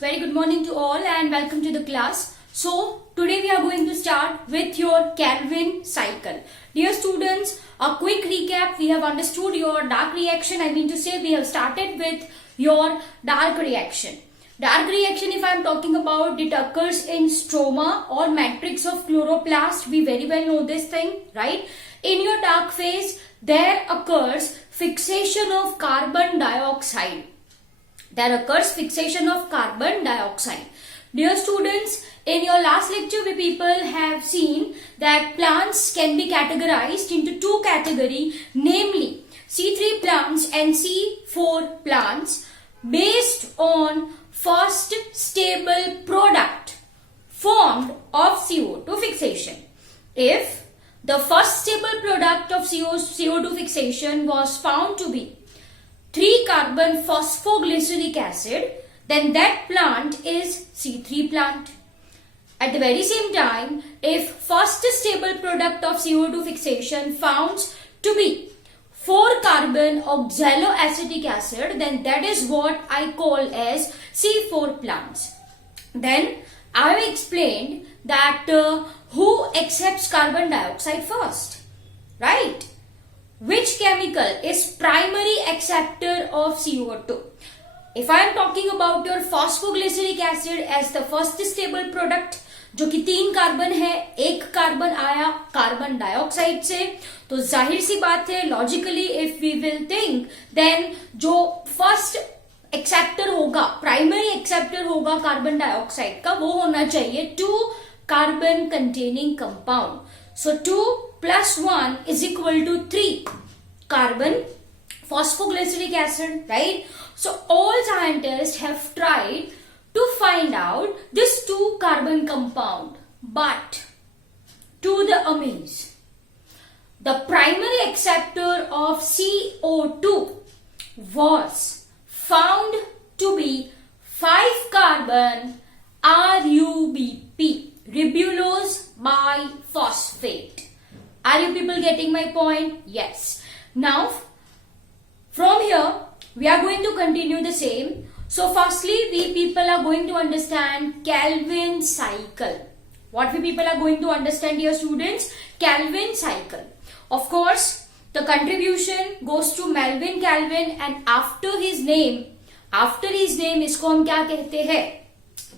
very good morning to all and welcome to the class. So today we are going to start with your Calvin cycle. Dear students, a quick recap. We have understood your dark reaction. I mean to say we have started with your dark reaction. Dark reaction, if I am talking about, it occurs in stroma or matrix of chloroplast. We very well know this thing, right? In your dark phase, there occurs fixation of carbon dioxide. There occurs fixation of carbon dioxide. Dear students, in your last lecture we people have seen that plants can be categorized into two categories, namely C3 plants and C4 plants based on first stable product formed of CO2 fixation. If the first stable product of CO2 fixation was found to be 3-carbon phosphoglyceric acid, then that plant is C3 plant. At the very same time, if first stable product of CO2 fixation found to be 4-carbon oxaloacetic acid, then that is what I call as C4 plants. Then I have explained that who accepts carbon dioxide first, right? Which chemical is primary acceptor of CO2? If I am talking about your phosphoglyceric acid as the first stable product, जो कि 3 carbon है, 1 carbon आया carbon dioxide से, तो जाहिर सी बात है logically if we will think then जो फर्स्ट एक्सेप्टर होगा, प्राइमरी एक्सेप्टर होगा कार्बन डाइऑक्साइड का, वो होना चाहिए 2 carbon containing compound. So 2 plus 1 is equal to 3 carbon phosphoglyceric acid, right? So all scientists have tried to find out this 2 carbon compound, but to the amaze, the primary acceptor of CO2 was found to be 5 carbon RUBP, ribulose biphosphate. Are you people getting my point? Yes. Now from here we are going to continue the same. So firstly we people are going to understand Calvin cycle. What we people are going to understand, dear students? Calvin cycle. Of course the contribution goes to Melvin Calvin, and after his name इसको हम क्या कहते हैं?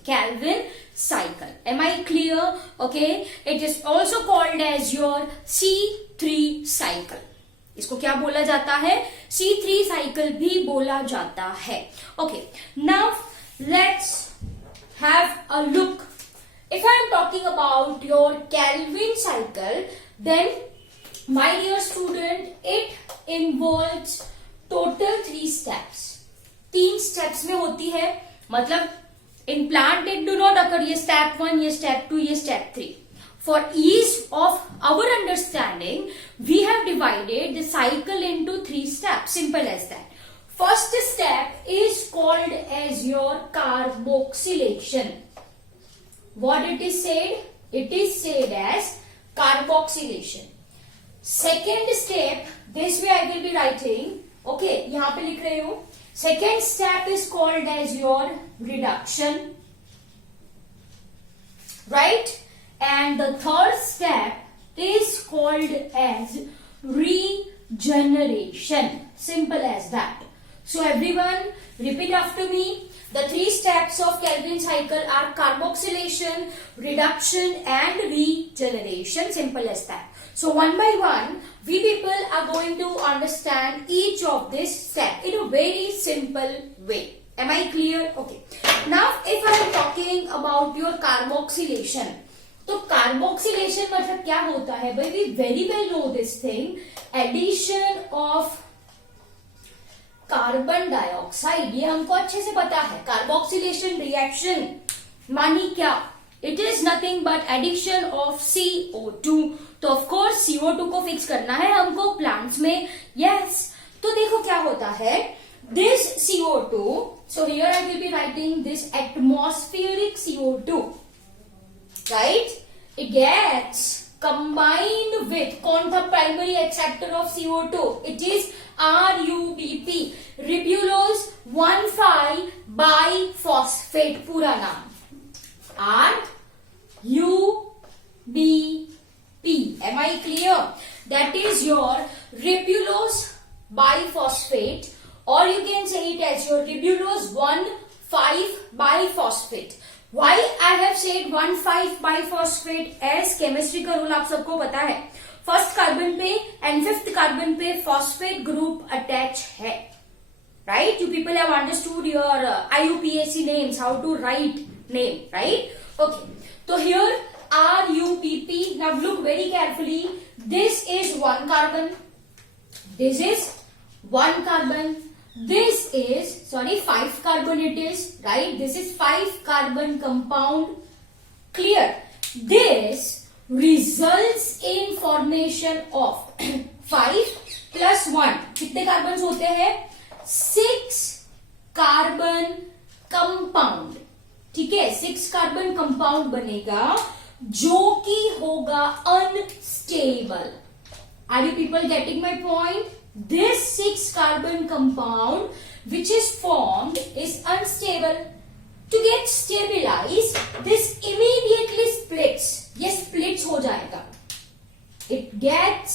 Calvin cycle. Am I clear? Okay. It is also called as your C3 cycle. इसको क्या बोला जाता है? C3 cycle भी बोला जाता है. Okay. Now let's have a look. If I am talking about your Calvin cycle, then my dear student, it involves total 3 steps. 3 steps में होती है, मतलब in plant it do not occur ये step 1, ये step 2, ये step 3. For ease of our understanding, we have divided the cycle into 3 steps. Simple as that. First step is called as your carboxylation. What it is said? It is said as carboxylation. Second step, this way I will be writing. Okay, यहाँ पे लिख रही हूँ. Second step is called as your reduction, right? And the third step is called as regeneration. Simple as that. So everyone repeat after me. The 3 steps of Calvin cycle are carboxylation, reduction and regeneration. Simple as that. So one by one, we people are going to understand each of this step in a very simple way. Am I clear? Okay. Now if I am talking about your carboxylation, तो carboxylation मतलब क्या होता है भाई? We very well know this thing. Addition of carbon dioxide, ये हमको अच्छे से पता है. कार्बोक्सिलेशन रिएक्शन मानी क्या? It is nothing but addition of CO2. तो ऑफ कोर्स CO2 को फिक्स करना है हमको प्लांट्स में. यस. तो देखो क्या होता है. This CO2, so here I will be writing this atmospheric CO2, right? It gets combined with कौन था primary acceptor of CO2? It is RUBP, ribulose 1,5 biphosphate, पूरा नाम RUBP. Am I clear? That is your ribulose biphosphate, or you can say it as your ribulose 1,5-biphosphate. Why I have said 1,5-biphosphate? as chemistry का rule आप सबको पता है, first carbon पे and fifth carbon पे phosphate group attach है, right? You people have understood your IUPAC names, how to write name, right? Okay, so here RUPP. Now look very carefully. This is one carbon, this is one carbon, this is, sorry, 5 carbon it is, right? This is 5 carbon compound. Clear? This results in formation of 5 plus 1. कितने carbon होते हैं? 6 carbon compound. ठीक है, 6 carbon compound बनेगा जो कि होगा unstable. Are you people getting my point? This 6 carbon compound which is formed is unstable. To get stabilized, this immediately splits. ये splits हो जाएगा. It gets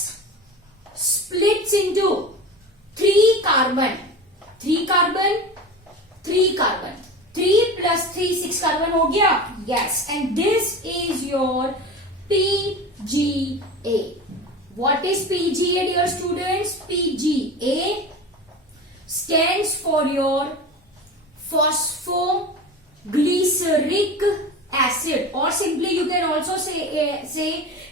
splits into 3 carbon. 3 carbon, 3 carbon. 3 plus 3, 6 carbon हो गया? Yes. And this is your PGA. What is PGA, dear students? PGA stands for your phosphoglyceric acid, or simply you can also say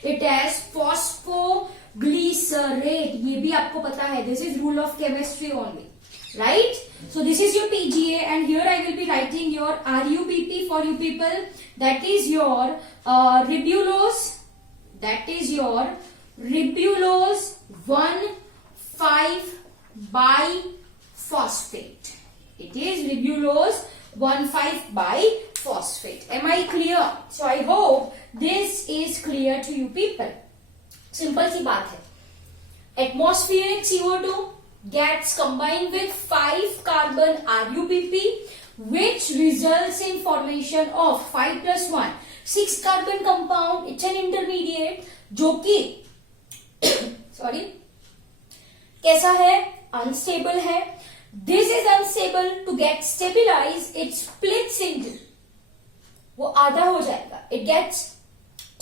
it as phosphoglycerate. ये भी आपको पता है. This is rule of chemistry only, right? So this is your PGA, and here I will be writing your RUPP for you people. That is your ribulose. That is your ribulose 1,5-biphosphate. It is ribulose 1,5-biphosphate. Am I clear? So I hope this is clear to you people. Simple सी बात है. Atmospheric CO2 gets combined with 5 carbon RUPP, which results in formation of 5 plus 1 6 carbon compound. It's an intermediate जो कि sorry कैसा है? Unstable है. This is unstable. To get stabilize it splits into, वो आधा हो जाएगा. It gets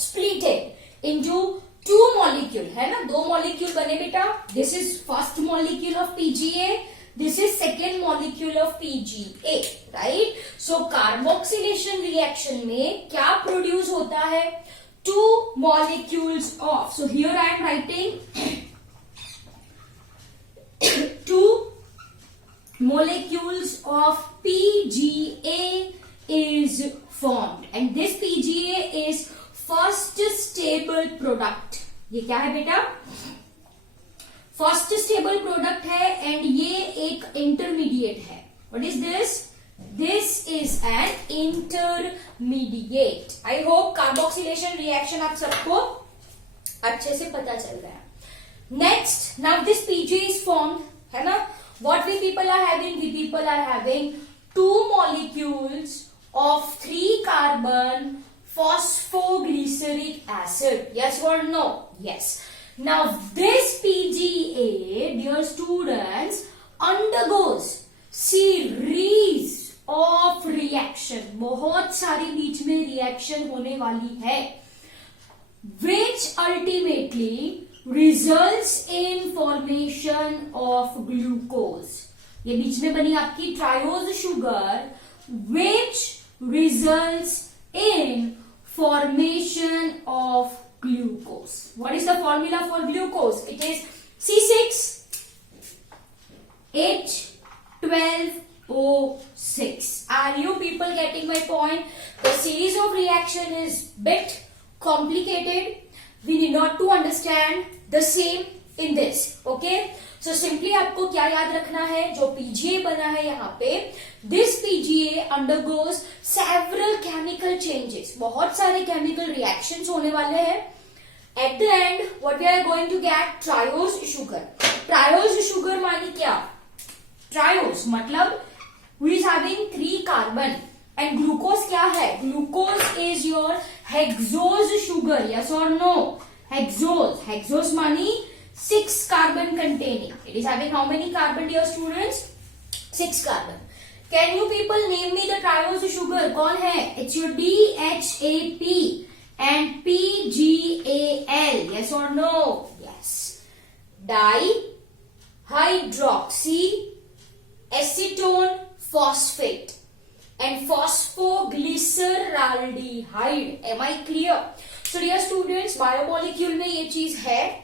splitted into 2 molecule, है ना? 2 मॉलिक्यूल बने बेटा. This is first molecule of PGA, this is second molecule of PGA, right? So carboxylation reaction में क्या प्रोड्यूस होता है? 2 molecules of, so here I am writing 2 molecules of PGA is formed, and this PGA is first stable product. ये क्या है बेटा? First stable product है, and ये एक इंटरमीडिएट है. What is this? This is an intermediate. I hope carboxylation reaction आप सबको अच्छे से पता चल रहा है. Next, now this PGA is formed, है ना? What we people are having? We people are having 2 molecules of 3 carbon phosphoglyceric acid. Yes or no? Yes. Now this PGA, dear students, undergoes series of reaction. बहुत सारी बीच में reaction होने वाली है, which ultimately results in formation of glucose. ये बीच में बनी आपकी triose sugar, which results in formation of glucose. What is the formula for glucose? It is C6H12O6. Are you people getting my point? The series of reaction is bit complicated. We need not to understand the same in this. Okay? So simply आपको क्या याद रखना है? जो PGA बना है यहाँ पे, this PGA undergoes several chemical changes. बहुत सारे chemical reactions होने वाले हैं. At the end, what we are going to get? Triose sugar. Triose sugar मानी क्या? ट्रायोस मतलब who is having 3 carbon. And glucose क्या है? Glucose is your hexose sugar. Yes or no? Hexose. Hexose मानी 6 carbon containing. It is having how many carbon, dear students? 6 carbon. Can you people name me the triose sugar? कौन है? It's your DHAP and PGAL. Yes or no? Yes. Dihydroxy acetone phosphate and phosphoglyceraldehyde. Am I clear? So dear students, biomolecule में ये चीज है,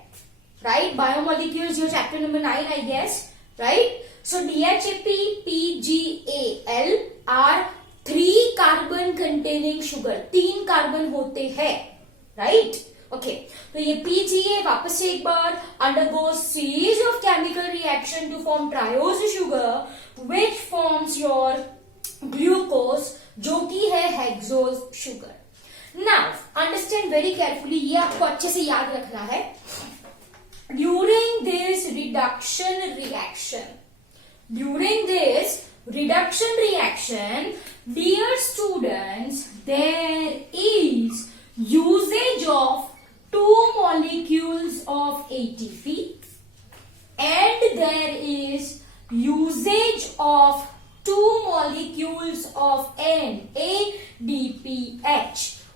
right? Biomolecules your chapter number 9, I guess, right? So DHAP, PGAL are 3 carbon containing sugar. 3 carbon होते हैं, right? Okay. तो ये PGA वापस से एक बार undergoes series of chemical reaction to form triose sugar, which forms your glucose, जो कि है hexose sugar. Now understand very carefully. ये आपको अच्छे से याद रखना है. During this reduction reaction, dear students, there is usage of 2 molecules of ATP and there is usage of 2 molecules of NADPH.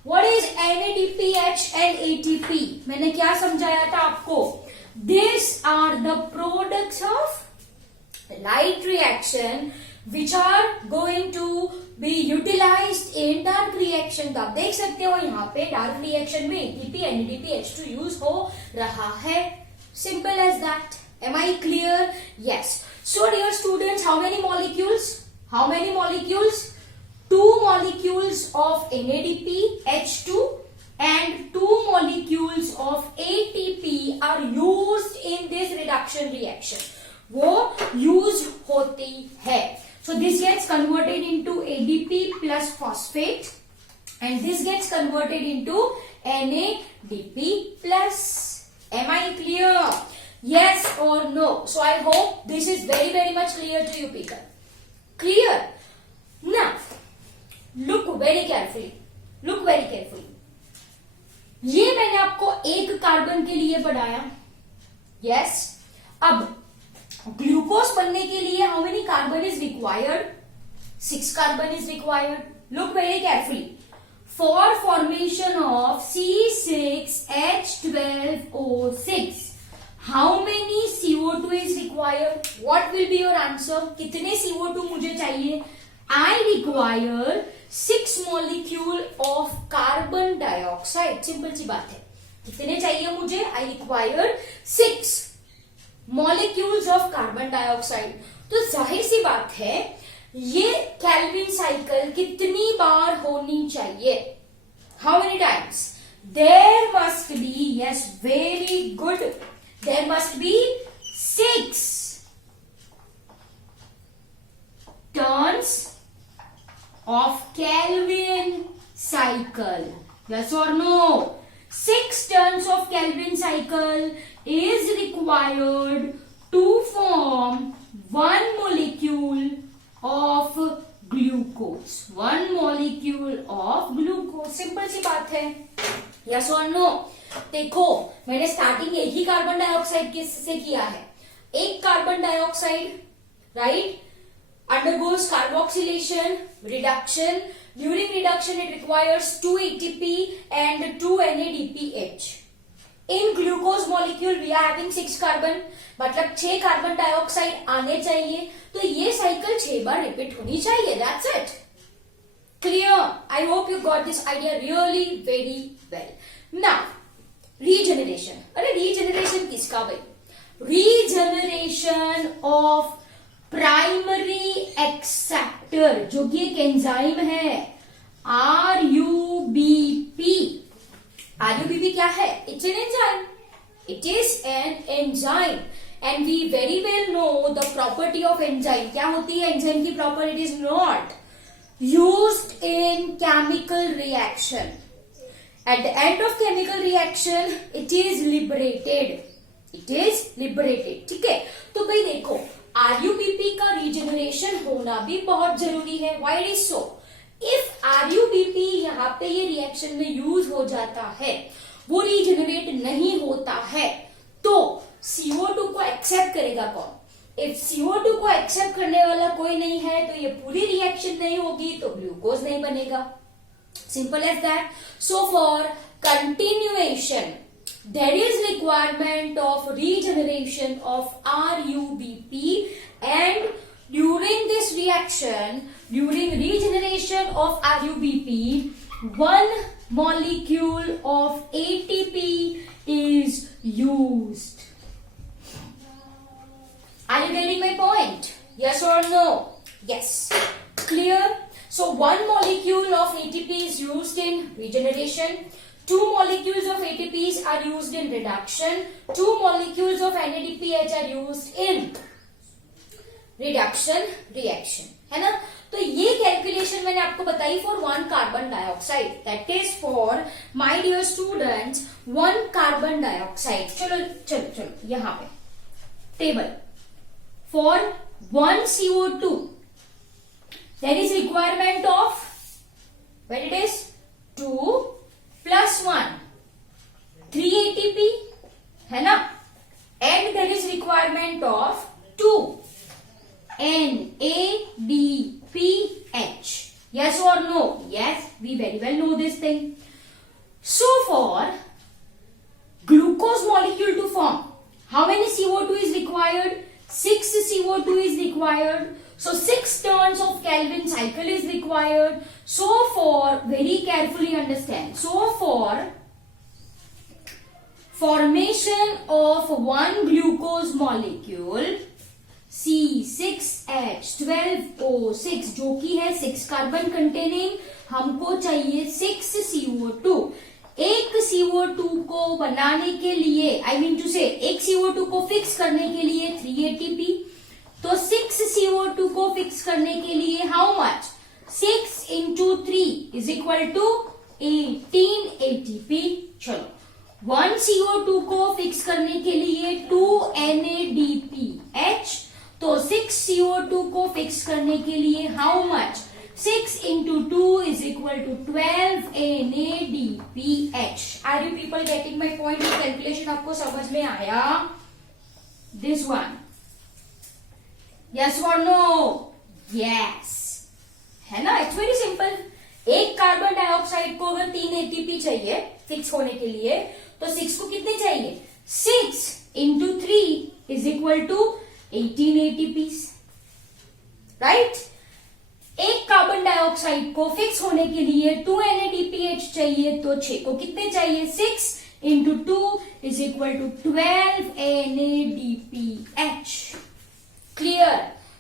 What is NADPH and ATP? मैंने क्या समझाया था आपको? These are the products of light reaction which are going to be utilized in dark reaction. तो आप देख सकते हो यहाँ पे dark reaction में ATP NADPH2 use हो रहा है. Simple as that. Am I clear? Yes. So dear students, how many molecules? 2 molecules of NADPH2 and 2 molecules of ATP are used in this reduction reaction. वो use होती है. So this gets converted into ADP plus phosphate and this gets converted into NADP plus. Am I clear? Yes or no? So I hope this is very very much clear to you people. Clear? Now look very carefully. ये मैंने आपको 1 carbon के लिए पढ़ाया. Yes. अब glucose बनने के लिए how many carbon is required? 6 carbon is required. Look very carefully. For formation of C6H12O6 how many CO2 is required? What will be your answer? कितने CO2 मुझे चाहिए? I require 6 molecule of carbon dioxide. Simple सी बात है. कितने चाहिए मुझे? I require 6 molecules of carbon dioxide. तो जाहिर सी बात है ये केल्विन साइकिल कितनी बार होनी चाहिए? How many times? There must be, yes, very good. There must be 6 turns of Kelvin cycle. Yes or no? 6 turns of Kelvin cycle is required to form 1 molecule of glucose. 1 molecule of glucose. Simple सी बात है. Yes or no? देखो मैंने starting एक ही carbon dioxide से किया है. एक carbon dioxide, right, undergoes carboxylation, reduction. During reduction, it requires 2 ATP and 2 NADPH. In glucose molecule, we are having 6 carbon. मतलब 6 कार्बन डाइऑक्साइड आने चाहिए. तो ये साइकिल 6 बार रिपीट होनी चाहिए. That's it. Clear? I hope you got this idea really very well. Now, regeneration. अरे regeneration किसका भाई? Regeneration of प्राइमरी एक्सेप्टर, जो कि एक एंजाइम है. आरयूबीपी. आरयूबीपी क्या है? It's an enzyme. It is an enzyme and we very well know the property of enzyme. क्या होती है एंजाइम की property? It is not used in chemical reaction. At the end of chemical reaction it is liberated. ठीक है. तो भाई देखो RuBP का रीजनरेशन होना होना भी बहुत जरूरी है. Why it is so? If RUBP यहाँ पे ये रिएक्शन में यूज हो जाता है, वो रीजनरेट नहीं होता है, तो CO2 को एक्सेप्ट करेगा कौन? If CO2 को एक्सेप्ट करने वाला कोई नहीं है तो ये पूरी रिएक्शन नहीं होगी, तो ग्लूकोज नहीं बनेगा. Simple as that. So for continuation, there is requirement of regeneration of RUBP, and during this reaction, during regeneration of RUBP, one molecule of ATP is used. Are you getting my point? Yes or no? Yes. Clear? So one molecule of ATP is used in regeneration. Two molecules of ATPs are used in reduction. Two molecules of NADPH are used in reduction reaction. है ना? तो ये calculation मैंने आपको बताई for one carbon dioxide. That is for my dear students one carbon dioxide. चलो चलो चलो यहाँ पे table. For one CO2 there is requirement of, when it is 2 plus 1, 3 ATP, है ना? And there is requirement of 2 NADPH. Yes or no? Yes, we very well know this thing. So for glucose molecule to form, how many CO2 is required? 6 CO2 is required. So 6 turns of Kelvin cycle is required. So for, very carefully understand, so for formation of one glucose molecule C6H12O6 जो कि है 6 carbon containing, हमको चाहिए 6 CO2. एक CO2 को बनाने के लिए, I mean to say, एक CO2 को फिक्स करने के लिए 3 ATP. तो 6 CO2 को फिक्स करने के लिए how much? 6 into 3 is equal to 18 ATP. चलो 1 CO2 को फिक्स करने के लिए 2 NADPH. तो 6 CO2 को फिक्स करने के लिए how much? 6 into 2 is equal to 12 NADPH. Are you people getting my point? ये कैलकुलेशन आपको समझ में आया? This one. Yes or no? Yes. है ना? It's very simple. एक कार्बन डाइऑक्साइड को अगर 3 ATP चाहिए फिक्स होने के लिए, तो 6 को कितने चाहिए? 6 into 3 is equal to 18 ATPs. Right? एक कार्बन डाइऑक्साइड को फिक्स होने के लिए 2 NADPH चाहिए, तो 6 को कितने चाहिए? 6 into 2 is equal to 12 NADPH. Clear?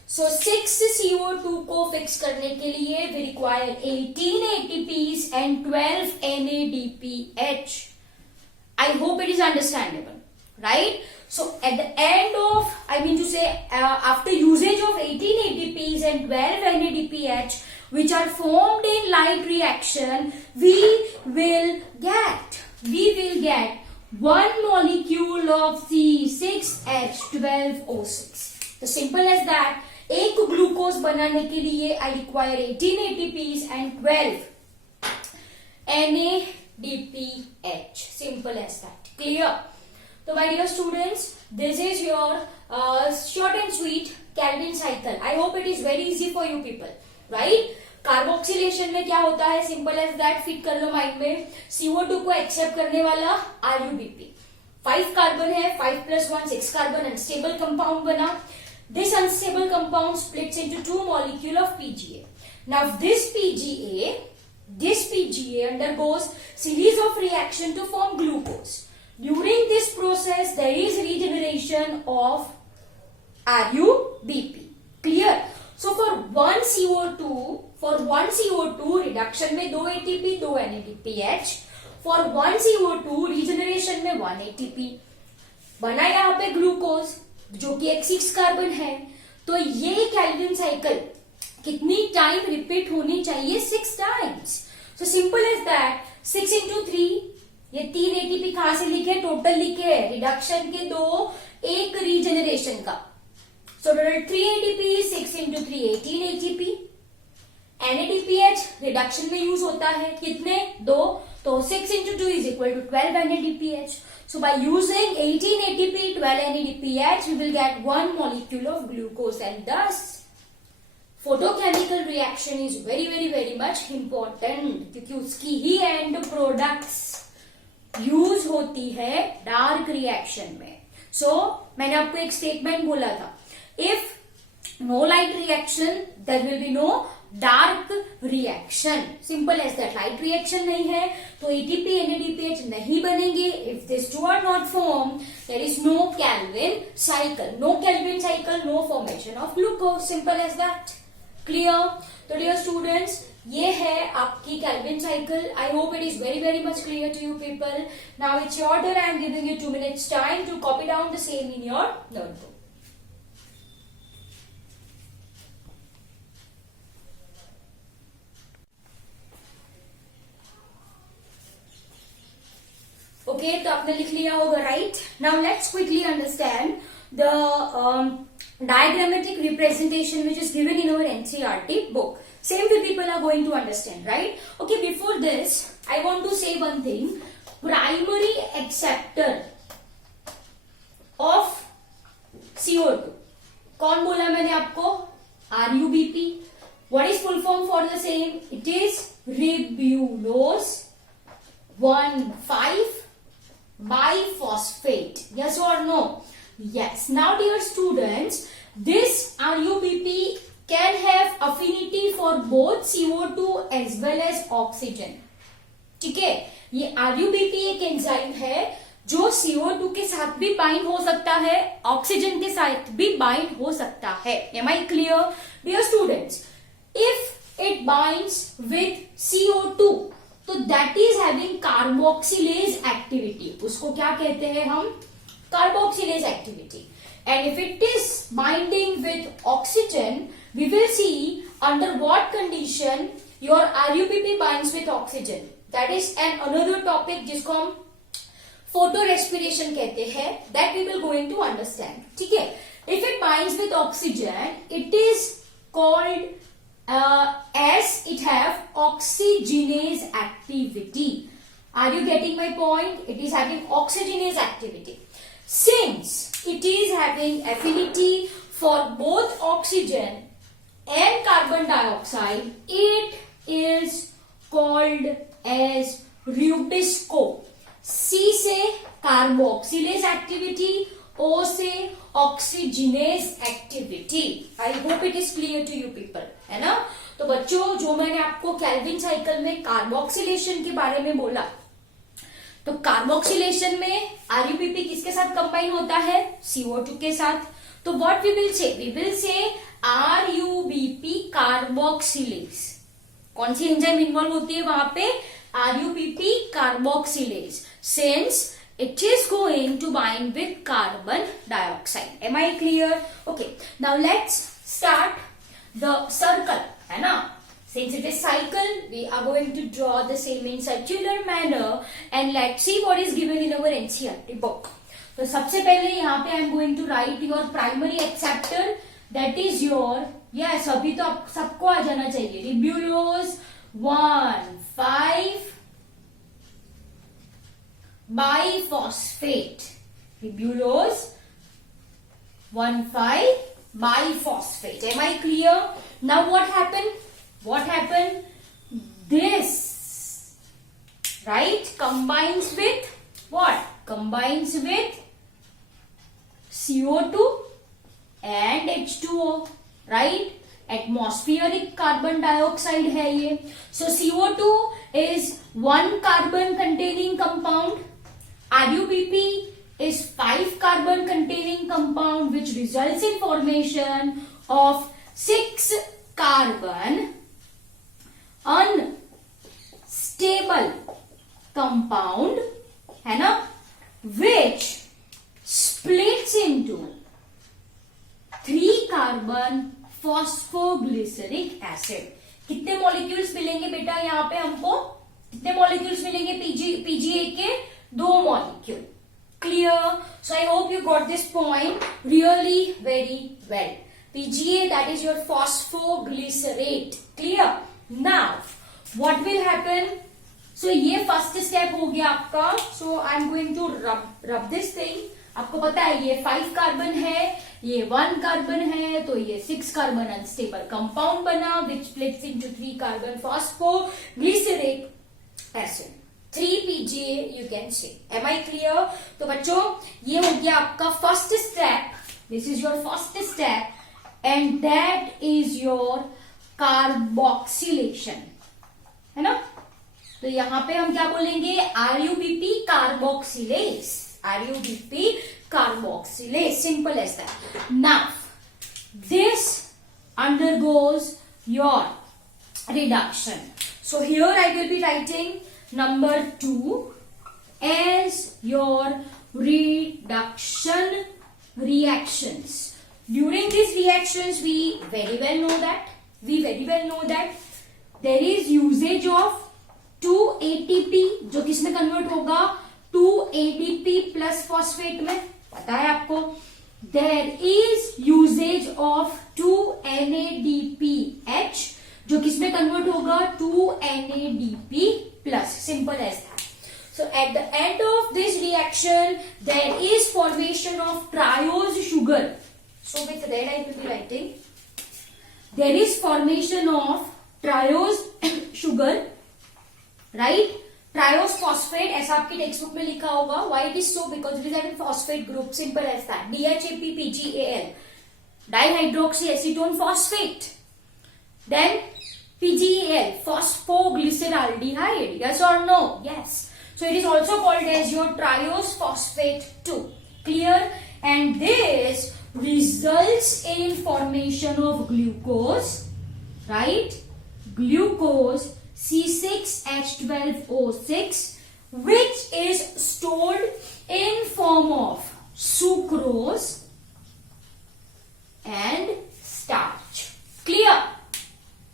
So 6 CO2 को फिक्स करने के लिए we require 18 ATPs and 12 NADPH. I hope it is understandable, right? So at the end of, I mean to say, after usage of 18 ATPs and 12 NADPH, which are formed in light reaction, we will get one molecule of C6H12O6. So simple as that. एक glucose बनाने के लिए I require 18 ATPs and 12 NADPH. Simple as that. Clear? So my dear students, this is your short and sweet Kelvin cycle. I hope it is very easy for you people, right? Carboxylation में क्या होता है? Simple as that. Fit कर लो mind में. CO2 को accept करने वाला RUBP. 5 carbon है, 5 plus 1 6 कार्बन अनस्टेबल कंपाउंड बना. This unstable compound splits into 2 molecules of PGA. Now this PGA undergoes series of reaction to form glucose. During this process, there is regeneration of RUBP. Clear? So for one CO2 reduction में 2 ATP, 2 NADPH. For one CO2 regeneration में 1 ATP. बना यहाँ पे glucose जो कि एक 6 carbon है. तो ये केल्विन साइकिल कितनी टाइम रिपीट होनी चाहिए? 6 times. So simple is that. 6 into 3, ये 3 ATP कहां से लिखे? टोटल लिखे. रिडक्शन के 2, एक रीजनरेशन का. So total 3 ATP, 6 into 3 18 ATP. NADPH reduction में यूज होता है, कितने? 2, तो 6 into 2 is equal to 12 NADPH. So by using 18 ATP, 12 NADPH, we will get one molecule of glucose, and thus photochemical reaction is very much important, क्योंकि उसकी ही and products use होती है dark reaction में. सो मैंने आपको एक स्टेटमेंट बोला था, if no light reaction there will be no dark reaction. Simple as that. Light reaction नहीं है तो एटीपी एनएडीपीएच नहीं बनेंगे. If this two are not form, there is no Calvin cycle. No Calvin cycle, no formation of glucose. Simple as that. Clear? तो dear students, ये है आपकी Calvin cycle. I hope it is very much clear to you people. Now it's your turn. I am giving you 2 minutes time to copy down the same in your notebook. Okay, तो आपने लिख लिया होगा, right? Now let's quickly understand the diagrammatic representation which is given in our NCERT book. Same way people are going to understand, right? Okay, before this, I want to say one thing. Primary acceptor of CO2. कौन बोला मैंने आपको? RUBP. What is full form for the same? It is ribulose 1,5 biphosphate. Yes or no? Yes. Now dear students, this RUBP can have affinity for both CO2 as well as oxygen. ठीक है, ये RUBP एक enzyme है जो CO2 के साथ भी bind हो सकता है, ऑक्सीजन के साथ भी बाइंड हो सकता है. Am I clear? Dear students, if it binds with CO2, तो that is having carboxylase activity. उसको क्या कहते हैं हम? Carboxylase activity. And if it is binding with oxygen, we will see under what condition your RUBP binds with oxygen. That is another topic जिसको हम photorespiration कहते हैं. That we will going to understand. ठीक है? If it binds with oxygen, it is called as it have oxygenase activity. Are you getting my point? It is having oxygenase activity. Since it is having affinity for both oxygen and carbon dioxide, it is called as Rubisco. C से carboxylase activity, O से oxygenase activity. I hope it is clear to you people, है ना? तो बच्चों, जो मैंने आपको Calvin cycle में कार्बोक्सिलेशन के बारे में बोला, तो कार्बोक्सिलेशन में आरयूबीपी किसके साथ कंबाइन होता है? CO2 के साथ. तो what we will say? We will say RUBP carboxylase. कौन सी एंजाइम इन्वॉल्व होती है वहां पे? RUBP carboxylase. Since it is going to bind with carbon dioxide. Am I clear? Okay, now let's start the circle, है ना? Since it is cycle, we are going to draw the same in circular manner, and let's see what is given in our NCERT book. तो सबसे पहले यहाँ पे I am going to write your primary acceptor, that is your, yes, अभी तो आप सबको आ जाना चाहिए, ribulose 1,5 biphosphate. Ribulose 1,5 biphosphate. Am I clear? Now what happened? What happened? This, right, combines with what? Combines with CO2 and H2O, right? Atmospheric carbon dioxide है ये. So CO2 is 1 carbon containing compound. RUBP is 5 carbon containing compound, which results in formation of 6 carbon unstable compound, है ना, which splits into 3 carbon phosphoglyceric acid. कितने molecules मिलेंगे बेटा यहाँ पे हमको? कितने मॉलिक्यूल्स मिलेंगे? पीजीए के 2 molecule, Clear? So I hope you got this point really very well. PGA, that is your phosphoglycerate. Clear? Now what will happen? So ये फर्स्ट स्टेप हो गया आपका. So I am going to rub this thing. आपको पता है ये 5 carbon है, ये 1 कार्बन है, तो ये 6 कार्बन अनस्टेबल कंपाउंड बना which splits into 3 carbon phosphoglycerate acid. 3PGA you can say. Am I clear? तो बच्चों ये हो गया आपका first step. This is your first step and that is your carboxylation. है ना? तो यहां पे हम क्या बोलेंगे? RUBP carboxylase. RUBP carboxylase. Simple as that. Now this undergoes your reduction. So here I will be writing number 2 as your reduction reactions. During these reactions we very well know that there is usage of 2 ATP जो किसमें convert होगा? 2 ADP plus phosphate में. पता है आपको. There is usage of 2 NADPH जो किसमें convert होगा? 2 NADP plus. Simple as that. So at the end of this reaction there is formation of triose sugar. So with red I will be writing there is formation of triose sugar, right? Triose phosphate ऐसा आपकी text book में लिखा होगा. Why it is so? Because it is having phosphate group. Simple as that. DHAP PGAL, dihydroxyacetone phosphate. Then PGAL, phosphoglyceraldehyde. Yes or no? Yes. So it is also called as your triose phosphate 2. Clear? And this results in formation of glucose, right? Glucose C6H12O6 which is stored in form of sucrose and starch. Clear?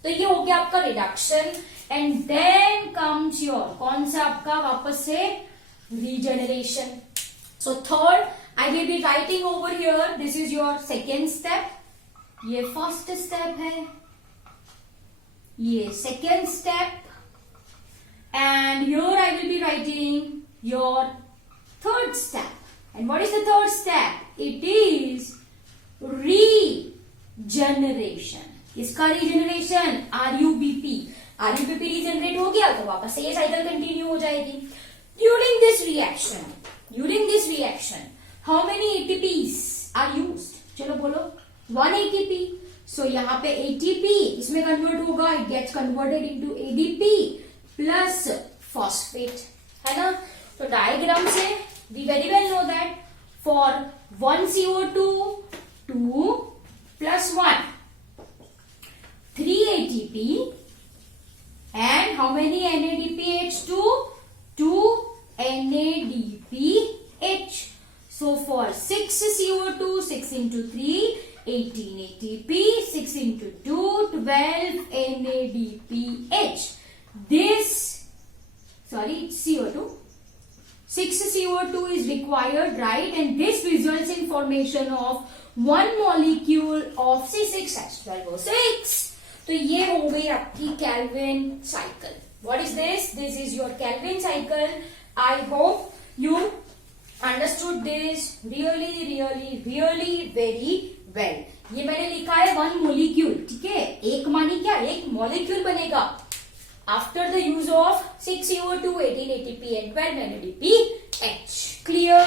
तो ये हो गया आपका reduction. And then comes your कौन सा आपका वापस से regeneration. So third I will be writing over here. This is your second step. ये फर्स्ट स्टेप है, ये second step and here I will be writing your third step. And what is the third step? It is regeneration. इसका regeneration RUBP. RUBP regenerate हो गया तो वापस से ये साइकिल कंटिन्यू हो जाएगी. During this reaction how many ATPs are used? चलो बोलो. 1 ATP. So यहाँ पे ATP इसमें कन्वर्ट होगा. It gets converted into ADP plus phosphate. है ना? तो डायग्राम से we very well know that for 1 CO2 2 plus 1 3 ATP and how many NADPH? 2 NADPH. So for 6 CO2 6 into 3 18 ATP 6 into 2 12 NADPH. CO2 6 CO2 is required, right? And this results in formation of one molecule of C6H12O6. तो ये हो गई आपकी Calvin cycle. What is this? This is your Calvin cycle. I hope you understood this really very well. ये मैंने लिखा है 1 molecule. ठीक है? एक मानी क्या? एक molecule बनेगा after the use of 6 CO2 18 ATP and 12 NADPH. Clear?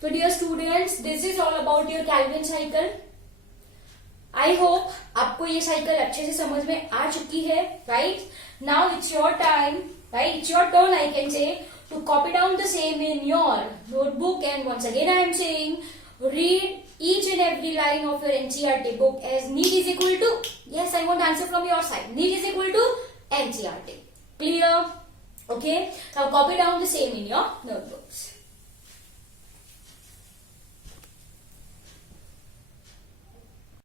So dear students, this is all about your Calvin cycle. I hope आपको ये साइकिल अच्छे से समझ में आ चुकी है, right? Now it's your time, right? It's your turn, I can say, to copy down the same in your notebook. And once again I am saying, read each and every line of your NCERT book as need is equal to, yes, I want answer from your side, need is equal to NCERT. Clear? Okay. Now copy down the same in your notebooks.